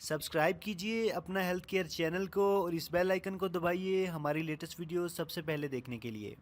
Subscribe कीजिए अपना health care channel को और इस बेल आइकन को दबाइए हमारी लेटेस्ट वीडियो सबसे पहले देखने के लिए।